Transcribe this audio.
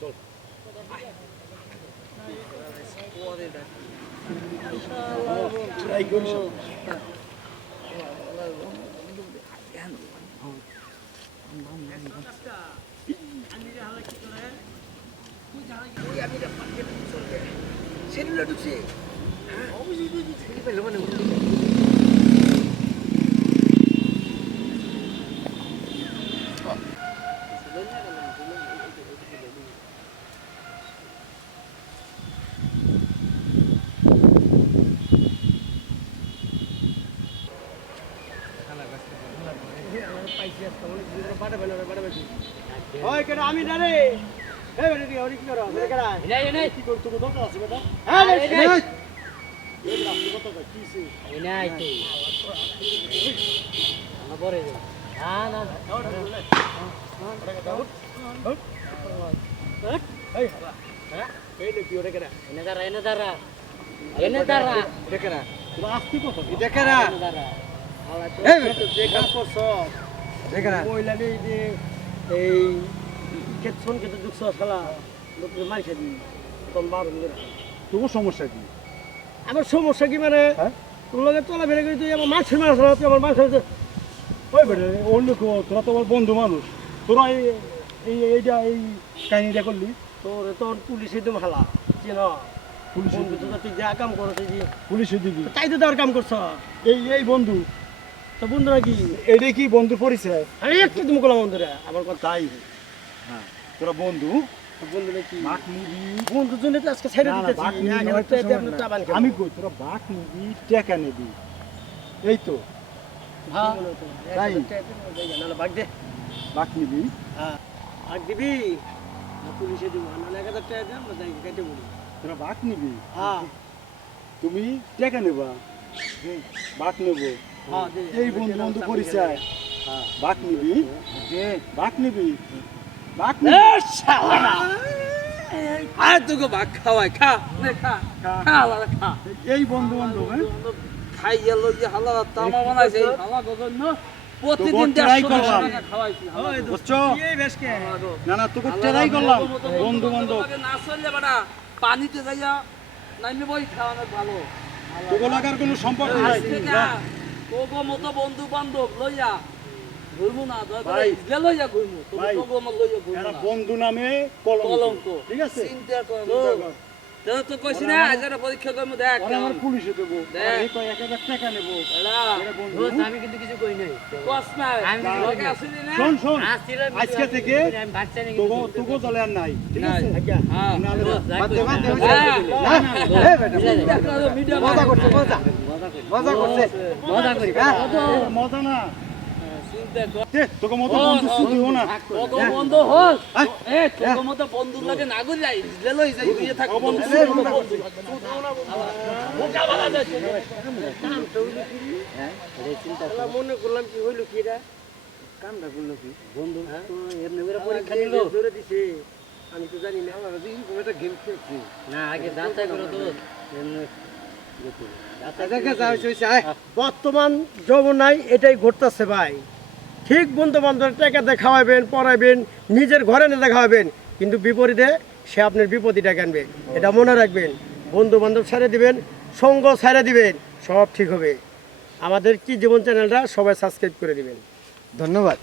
চল ট্রাই করি সেগুলো ঢুকছে মানে আমি না রে কি করো কি করতো দরকার আছে বেটা সমস্যা কি আমার সমস্যা কি মানে তোর লগে চলাফেরা করি তুই আমার মাছের মাছ আমার মাছ ওই বেটা অন্য তোরা তো আমার বন্ধু মানুষ তোরা এইটা এই কাহিনীটা করলি তোর তোর পুলিশ একদম হালা চেন পুলিশ তুই যা কাম করো পুলিশে দিবি তাই তো তোর কাম করছ এই বন্ধু তো বন্ধুরা কি এটাই কি বন্ধু পরিচয় আরে একটু তুমি করলাম বন্ধুরা আমার কথা তাই হ্যাঁ তোরা বন্ধু বন্ধুরা কি বাঘ নিবি বন্ধুর জন্য তো আজকে ছেড়ে দিতেছি আমি কই তোরা বাঘ নিবি টাকা নিবি এই তো হ্যাঁ তাই নাহলে বাঘ দে বাঘ নিবি হ্যাঁ বাঘ দিবি পুলিশে দিব নাহলে 1000 টাকা দে আমরা যাই কেটে বলি তোরা বাঘ নিবি হ্যাঁ তুমি টাকা নেবা বাঘ নেব এই বন্ধু বন্ধু পরিচয় বাঘ নিবি বাঘ নিবি বাঘ তোকে বাঘ খাওয়াই খা খা খা খা এই বন্ধু বন্ধু খাই গেল যে হালা তামা বানাইছে হালা গজন্য প্রতিদিন 150 টাকা খাওয়াইছি বুঝছো এই বেশকে না না তোকে ট্রাই করলাম বন্ধু বন্ধু না চললে বাড়া পানিতে যাইয়া নাইলে বই খাওয়ানো ভালো তোকে লাগার কোনো সম্পর্ক নাই তোকে মতো বন্ধু বান্ধব লইয়া ঘুরবো না ভাই লইয়া ঘুরবো তোকে আমার লইয়া ঘুরবো এরা বন্ধু নামে কলঙ্ক ঠিক আছে চিন্তা কর তো কইছি না আজকে পরীক্ষা করব দেখ আমার পুলিশে দেব এই কয় 1000 টাকা নেব এটা বন্ধু আমি কিন্তু কিছু কই নাই কস না আমি লগে আসিনি না শোন আজকে থেকে তোকে চলে আর নাই ঠিক আছে হ্যাঁ মজা করছে মজা করি মজা না তোকে মতো বন্ধু শুধিও না তোকে বন্ধু হল তোকে মতো বন্ধু লাগে না গই যাই লই যাই বিয়ে থাক বন্ধু শুধিও না বোকা বালা দে কাম তো হ্যাঁ রে চিন্তা মনে করলাম কি হইল কি রে কামটা করলো কি বন্ধু তো এমনি করে পরীক্ষা নিল জোরে দিছে আমি তো জানি না আমরা দিন একটা গেম খেলছি না আগে যাচাই করো তো এমনি বর্তমান যৌবনায় এটাই ঘটতেছে ভাই ঠিক বন্ধু বান্ধব টাকা দিয়ে খাওয়াবেন পড়াবেন নিজের ঘরে নিয়ে খাওয়াবেন কিন্তু বিপরীতে সে আপনার বিপত্তিটা আনবে এটা মনে রাখবেন বন্ধু বান্ধব ছেড়ে দিবেন সঙ্গ ছেড়ে দিবেন সব ঠিক হবে আমাদের কি জীবন চ্যানেলটা সবাই সাবস্ক্রাইব করে দিবেন ধন্যবাদ।